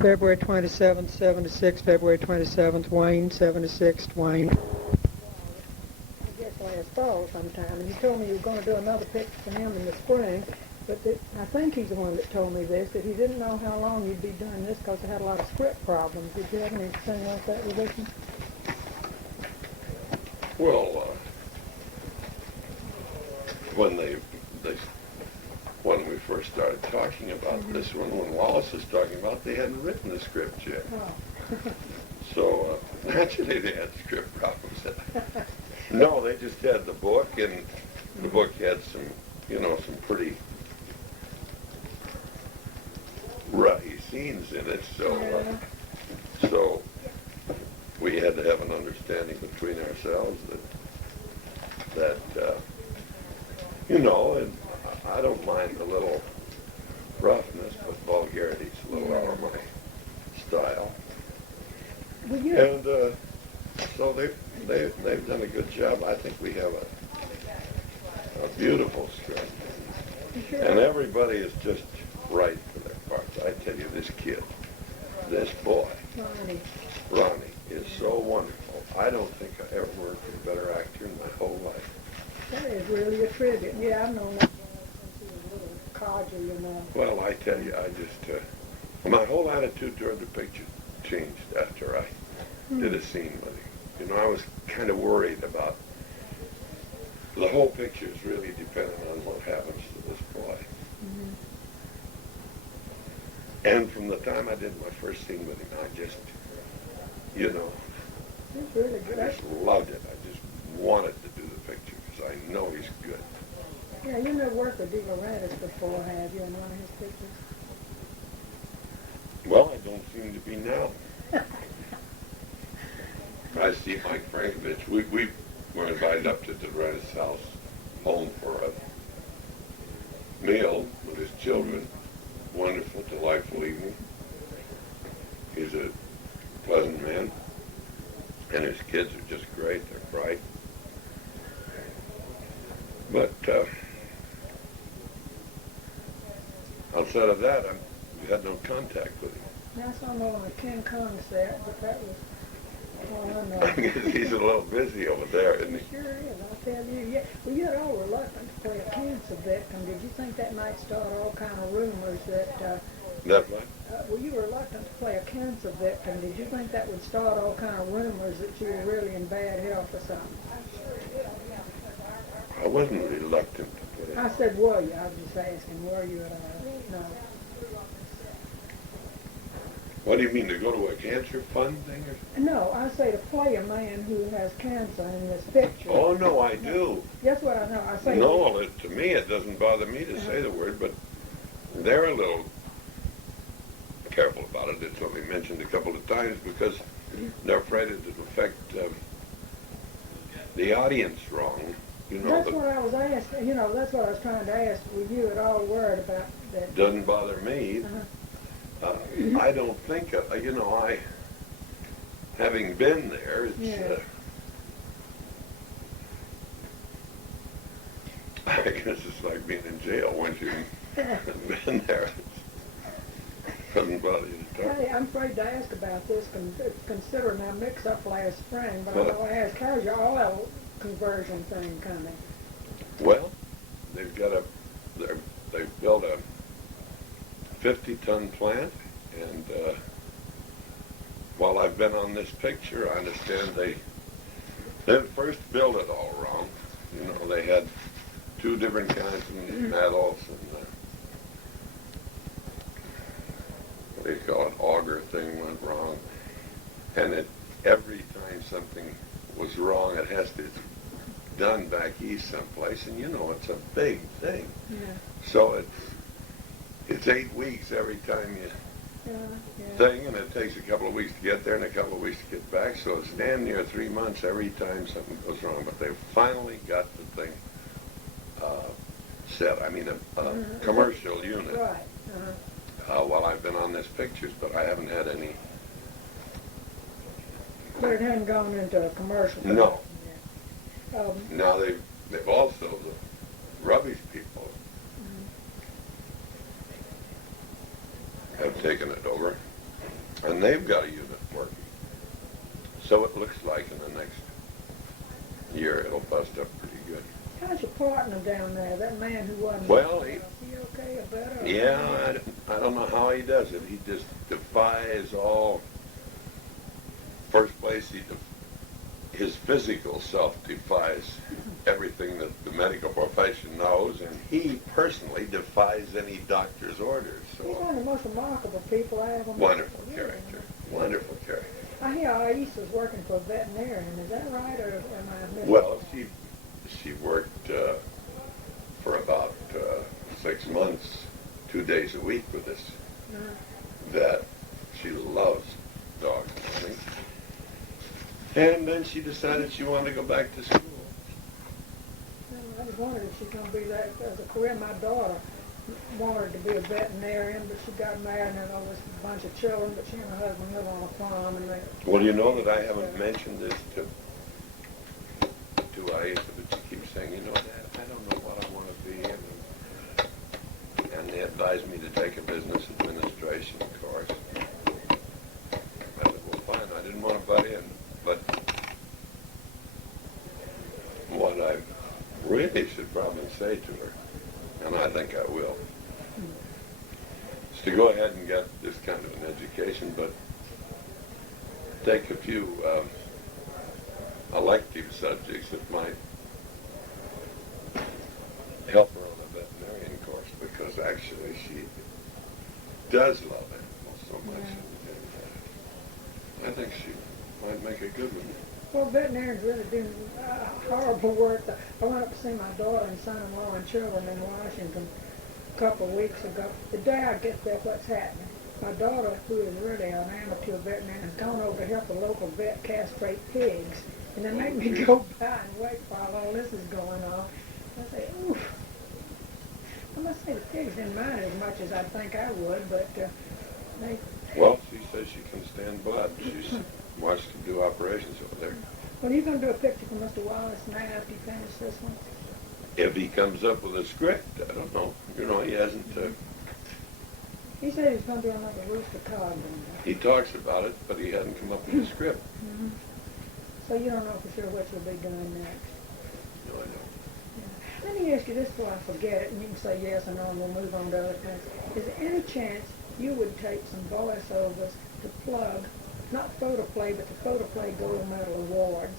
February 27th, 76, February 27th, Wayne, 76th, Wayne. I guess last fall sometime, and he told me he was going to do another picture for him in the spring, but I think he's the one that told me this, that he didn't know how long you'd be doing this because they had a lot of script problems. Did you have anything like that with this one? Well, when we first started talking about this one, when Wallace was talking about, they hadn't written the script yet. Oh. So naturally they had script problems. No, they just had the book, and the book had some, some pretty ruddy scenes in it. So we had to have an understanding between ourselves that and I don't mind a little roughness, but vulgarity's a little out of my style. And so they've done a good job. I think we have a beautiful script, and everybody is just right for their parts. I tell you, this kid, this boy, Ronnie, is so wonderful. I don't think I ever worked with a better actor in my whole life. That is really a tribute. Yeah, I've known that since he was a little codger, Well, I tell you, my whole attitude toward the picture changed after I did a scene with him. I was kind of worried about the whole picture is really dependent on what happens to this boy. And from the time I did my first scene with him, I just, It's really good. I just loved it. I just wanted to do the picture because I know he's good. Yeah, you never worked with De Laurentiis before, have you, in one of his pictures? Well, I don't seem to be now. I see Mike Frankovich. We were invited up to De Laurentiis' house, home for a meal with his children. Wonderful, delightful evening. He's a pleasant man, and his kids are just great. They're bright. But outside of that, we had no contact with him. I saw him on a King Kong set, but that was, I guess he's a little busy over there, isn't he? Sure is, I'll tell you. Yeah. Well, you're all reluctant to play a cancer victim. Did you think that might start all kind of rumors that... That what? Well, you were reluctant to play a cancer victim. Did you think that would start all kind of rumors that you were really in bad health or something? I wasn't reluctant to play. I said, were you? I was just asking, were you at all? No. What do you mean, to go to a cancer fund thing? No, I say to play a man who has cancer in this picture. Oh, no, I do. That's what I know. I say. No, to me it doesn't bother me to say the word, but they're a little careful about it. It's only mentioned a couple of times because they're afraid it will affect the audience wrong. That's what I was asking. That's what I was trying to ask. Were you at all worried about that? Doesn't bother me. I don't think, having been there, it's, I guess it's like being in jail once you've been there. It doesn't bother you to talk. Hey, I'm afraid to ask about this, considering I mixed up last spring, but I'm going to ask, how's your oil conversion thing coming? Well, they've built a 50-ton plant, and while I've been on this picture, I understand they first built it all wrong. They had two different kinds of metals, and what do you call it, auger thing went wrong. And every time something was wrong, it's done back east someplace, and it's a big thing. Yeah. So it's 8 weeks every time you thing, and it takes a couple of weeks to get there and a couple of weeks to get back. So it's damn near 3 months every time something goes wrong. But they finally got the thing set. I mean, a commercial unit. Right. While I've been on this pictures, but I haven't had any. But it hadn't gone into a commercial. No. Yeah. Now they've also, the rubbish people have taken it over. And they've got a unit working. So it looks like in the next year it'll bust up pretty good. How's your partner down there, that man who wasn't? Well, is he okay or better? yeah, I don't know how he does it. He just defies all. First place, his physical self defies everything that the medical profession knows, and he personally defies any doctor's orders. He's So, one of the most remarkable people I ever met. wonderful Really. character. Wonderful character. I hear Aissa's working for a veterinarian. Is that right, or am I missing? Well, she worked for about 6 months, 2 days a week with us. That she loves dogs. I think. And then she decided she wanted to go back to school. I just wondered if she's going to be that as a career. My daughter wanted to be a veterinarian, but she got married and had always a bunch of children, but she and her husband live on a farm. And they. Well, you know that I haven't mentioned this to Aisha, but she keeps saying, you know, Dad, I don't know what I want to be. And they advised me to take a business administration course. I said, well, fine. I didn't want to butt in. But what I really should probably say to her, and I think I will, is to go ahead and get this kind of an education, but take a few elective subjects that might help her on a veterinarian course, because actually she does love animals so much. And I think she might make a good one. Well, veterinarians really do horrible work. I went up to see my daughter and son-in-law and children in Washington a couple of weeks ago. The day I get there, what's happening? My daughter, who is really an amateur veterinarian, has gone over to help a local vet castrate pigs. And they make me go by and wait while all this is going on. I say, oof. I must say the pigs didn't mind as much as I think I would, but they... Well, she says she can stand blood. She's watched them do operations over there. Well, you going to do a picture for Mr. Wallace now after you finish this one? If he comes up with a script, I don't know. You know, he hasn't. He said he's going to do another Rooster Cog. He talks about it, but he hasn't come up with a script. Mm-hmm. So you don't know for sure what you'll be doing next. No, I don't. Yeah. Let me ask you this before I forget it, and you can say yes or no, and we'll move on to other things. Is there any chance you would take some voiceovers to plug, not photoplay, but the photoplay gold medal awards,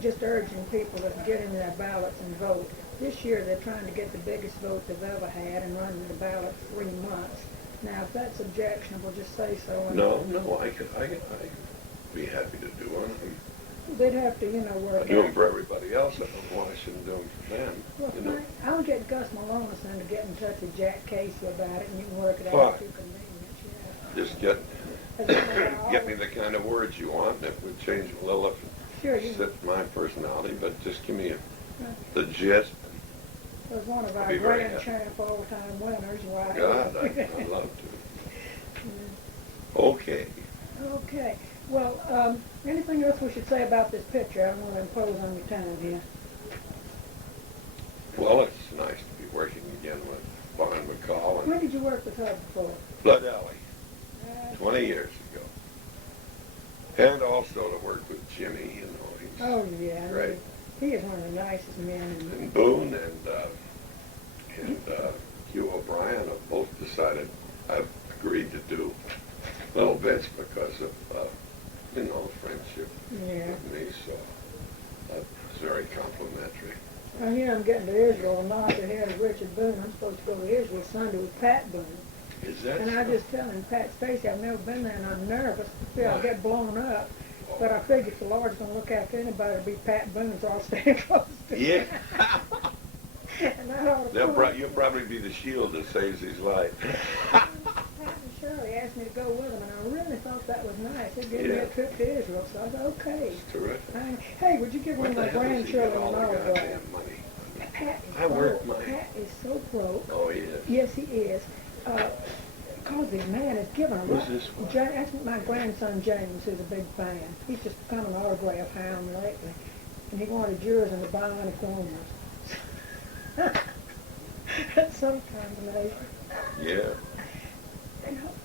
just urging people to get in their ballots and vote? This year they're trying to get the biggest vote they've ever had and running the ballot 3 months. Now, if that's objectionable, just say so. No, I could be happy to do one. They'd have to, work. I do them for everybody else. I don't know why I shouldn't do them for them. Well, You know. I'll get Gus Malonis then to get in touch with Jack Casey about it, and you can work it out Fine. at your convenience. Just get Yeah. me the kind of words you want, and it would change a little if Sure, it you fits my personality, but just give me the gist. was one of I'll our be very grand happy. champ all-time winners. Why? God, I'd love to. Okay. Okay. Well, anything else we should say about this picture? I don't want to impose on your time here. Well, it's nice to be working again with Barn McCall When and did you work with her before? Flood Alley 20 years ago. And also to work with Jimmy, he's Oh, yeah. great. He is one of the nicest men. And Boone and Hugh O'Brien have both decided I've agreed to do little bits because of friendship Yeah. with me. So that's very complimentary. I hear I'm getting to Israel, not ahead of Richard Boone. I'm supposed to go to Israel Sunday with Pat Boone. Is that And I so? just telling Pat Stacy I've never been there and I'm nervous. I feel I'll get blown up. But I figure if the Lord's going to look after anybody, it'll be Pat Boone, so I'll stay close to him. Yeah. And that ought to You'll probably be the shield that saves his life. Pat and Shirley asked me to go with them, and I really thought that was nice. They gave me Yeah. a trip to Israel, so I said, okay. It's terrific. Hey, would you give one Where of the my hell does he get grandchildren all an the autograph? goddamn money? Pat is I work broke. mine. Pat is so broke. Oh, he is. Yes, he is. Because the man has given a Who's this one? That's my grandson James, who's a big fan. He's just become an autograph hound lately. And he wanted yours in the bionic corners. That's some combination. Yeah.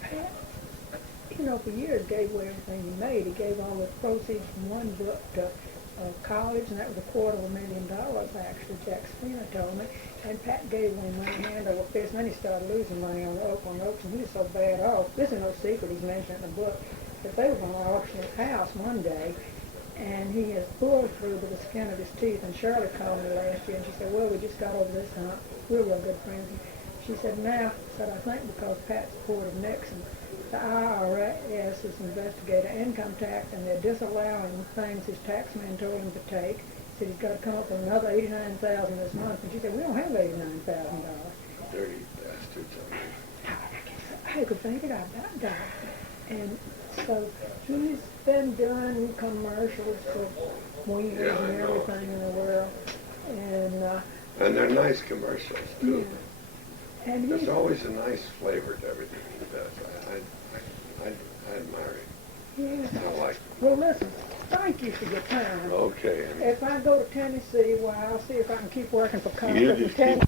Pat, he for years gave away everything he made. He gave all the proceeds from one book to college, and that was $250,000 actually, Jack Spina told me. And Pat gave away money hand over fist, and then he started losing money on Oakland Oaks, and he was so bad off. This is no secret, he's mentioned in the book, that they were going to auction his house one day, and he is poor through to the skin of his teeth. And Shirley called me last year, and she said, well, we just got over this hump. We were real good friends. And she said, now, I think because Pat supported Nixon, the IRS is investigating income tax, and they're disallowing things his tax man told him to take. He said he's got to come up with another $89,000 this month. And she said, we don't have $89,000. Dirty bastards. I could think it, I about died. And so he's been doing commercials for Wieners Yeah, I and know. everything in the world. And they're nice commercials, too. Yeah. And There's he's, always a nice flavor to everything he does. I admire him. yeah. I like him. Well, listen, thank you for your time. Okay. If I go to Tennessee, well, I'll see if I can keep working for You Congress in just keep Tennessee.